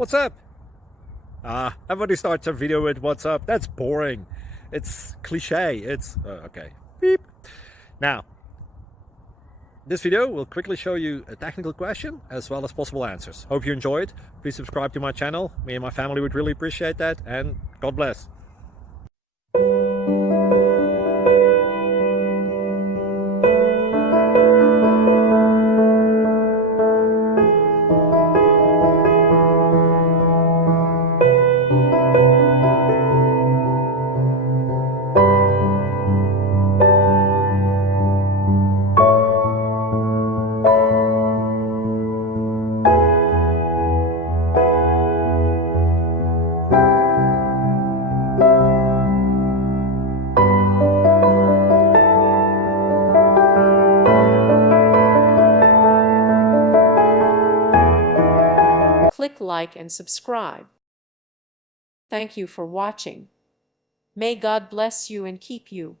What's up? Everybody starts a video with what's up. That's boring. It's cliche. It's okay. Beep. Now, this video will quickly show you a technical question as well as possible answers. Hope you enjoyed. Please subscribe to my channel. Me and my family would really appreciate that, and God bless. Click like and subscribe. Thank you for watching. May God bless you and keep you.